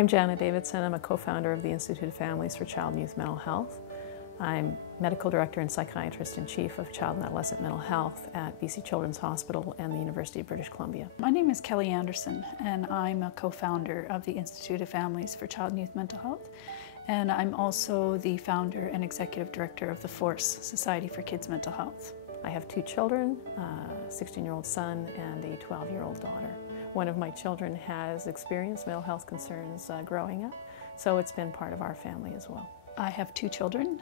I'm Jana Davidson. I'm a co-founder of the Institute of Families for Child and Youth Mental Health. I'm Medical Director and Psychiatrist-in-Chief of Child and Adolescent Mental Health at BC Children's Hospital and the University of British Columbia. My name is Kelly Anderson, and I'm a co-founder of the Institute of Families for Child and Youth Mental Health, and I'm also the founder and executive director of the FORCE, Society for Kids Mental Health. I have two children, a 16-year-old son and a 12-year-old daughter. One of my children has experienced mental health concerns growing up, so it's been part of our family as well. I have two children,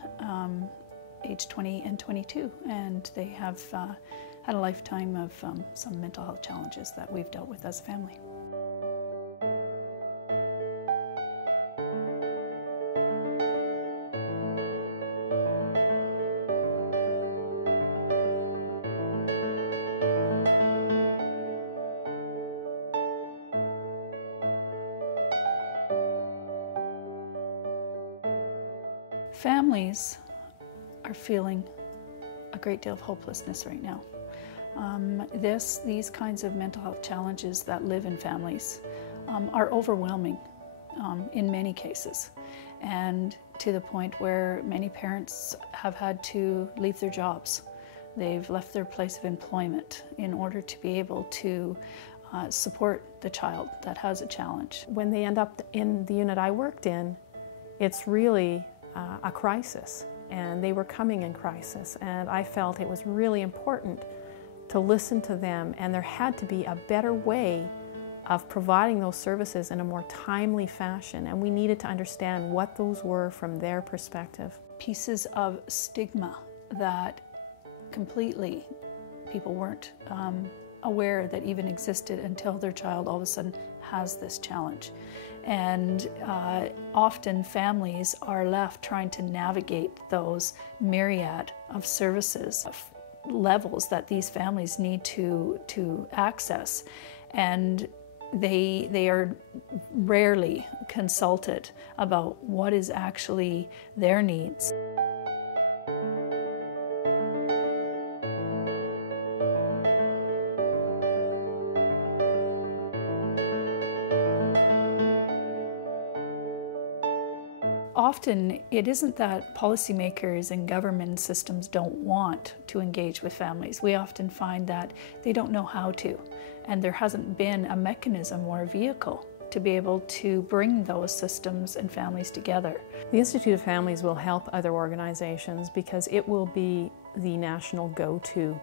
aged 20 and 22, and they have had a lifetime of some mental health challenges that we've dealt with as a family. Families are feeling a great deal of hopelessness right now. These kinds of mental health challenges that live in families are overwhelming in many cases, and to the point where many parents have had to leave their jobs. They've left their place of employment in order to be able to support the child that has a challenge. When they end up in the unit I worked in, it's really a crisis, and they were coming in crisis, and I felt it was really important to listen to them, and there had to be a better way of providing those services in a more timely fashion, and we needed to understand what those were from their perspective. Pieces of stigma that completely people weren't aware that even existed until their child all of a sudden has this challenge. And often families are left trying to navigate those myriad of services, of levels that these families need to access. And they are rarely consulted about what is actually their needs. Often, it isn't that policymakers and government systems don't want to engage with families. We often find that they don't know how to, and there hasn't been a mechanism or a vehicle to be able to bring those systems and families together. The Institute of Families will help other organizations because it will be the national go-to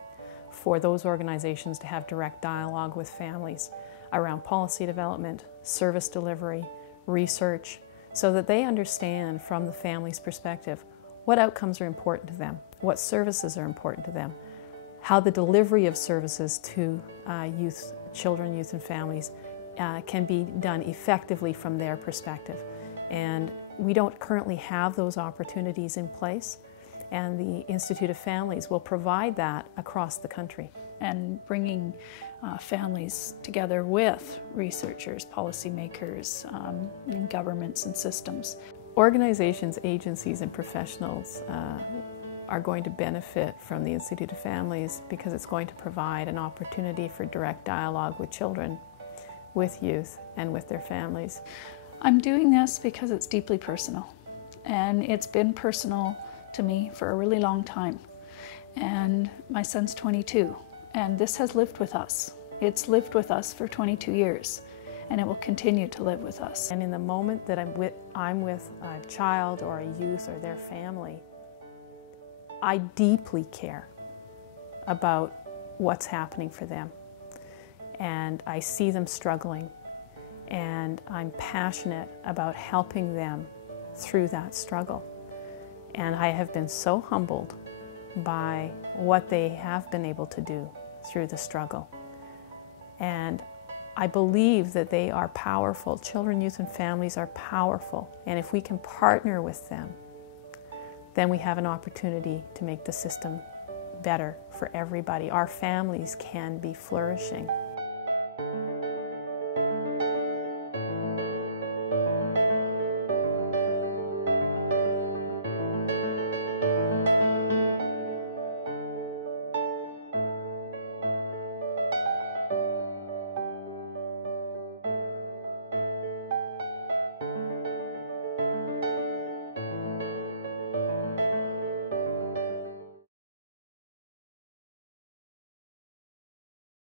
for those organizations to have direct dialogue with families around policy development, service delivery, research, so that they understand from the family's perspective what outcomes are important to them, what services are important to them, how the delivery of services to children, youth, and families can be done effectively from their perspective. And we don't currently have those opportunities in place, and the Institute of Families will provide that across the country. And bringing families together with researchers, policymakers, and governments and systems. Organizations, agencies, and professionals are going to benefit from the Institute of Families because it's going to provide an opportunity for direct dialogue with children, with youth, and with their families. I'm doing this because it's deeply personal, and it's been personal to me for a really long time. And my son's 22. And this has lived with us. It's lived with us for 22 years, and it will continue to live with us. And in the moment that I'm with a child or a youth or their family, I deeply care about what's happening for them. And I see them struggling, and I'm passionate about helping them through that struggle. And I have been so humbled by what they have been able to do through the struggle. And I believe that they are powerful. Children, youth, and families are powerful. And if we can partner with them, then we have an opportunity to make the system better for everybody. Our families can be flourishing.